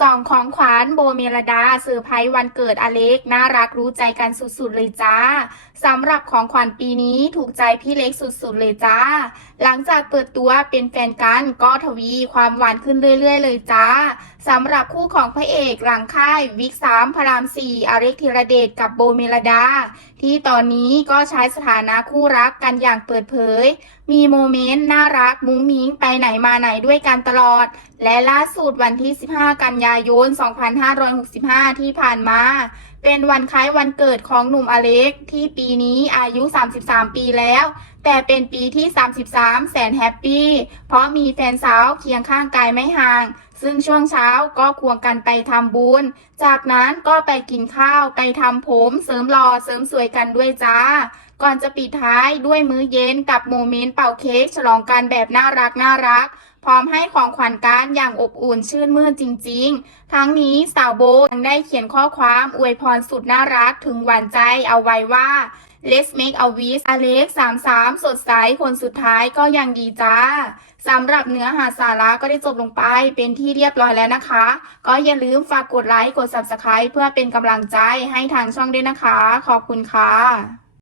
สองของขวัญโบเมลดาเซอร์ไพรส์วันเกิดอเล็ก น่ารักรู้ใจกันสุดๆเลยจ้าสำหรับของขวัญปีนี้ถูกใจพี่เล็กสุดๆเลยจ้า หลังจากเปิดตัวเป็นแฟนกันก็ทวีความหวานขึ้นเรื่อยๆเลยจ้า สำหรับคู่ของพระเอกหลังค่ายวิกสามพระรามสี่อาริกธีรเดชกับโบเมลดา ที่ตอนนี้ก็ใช้สถานะคู่รักกันอย่างเปิดเผย มีโมเมนต์น่ารักมุ้งมิ้งไปไหนมาไหนด้วยกันตลอด และล่าสุดวันที่ 15 กันยายน 2565 ที่ผ่านมา เป็นวันคล้ายวันเกิดของหนุ่มอเล็กที่ปีนี้อายุ 33 ปีแล้ว แต่เป็นปีที่ 33 แสนแฮปปี้ เพราะมีแฟนสาวเคียงข้างกายไม่ห่าง ซึ่งช่วงเช้าก็ควงกันไปทำบุญ จากนั้นก็ไปกินข้าวไปทำผม เสริมหล่อเสริมสวยกันด้วยจ้า ก่อนจะปิดท้ายด้วยมื้อเย็นกับโมเมนต์เป่าเค้กฉลองกันแบบน่ารักน่ารัก พร้อมให้ของขวัญกันอย่างอบอุ่นชื่นมื่นจริง ๆ ทั้งนี้สาวโบยังได้เขียนข้อความอวยพรสุดน่ารักถึงหวานใจเอาไว้ว่า Let's make a wish อเล็ก33 สดใส คนสุดท้ายก็ยังดีจ้า สำหรับเนื้อหาสาระก็ได้จบลงไปเป็นที่เรียบร้อยแล้วนะคะ ก็อย่าลืมฝากกดไลค์ กด Subscribe เพื่อเป็นกำลังใจให้ทางช่องด้วยนะคะ ขอบคุณค่ะ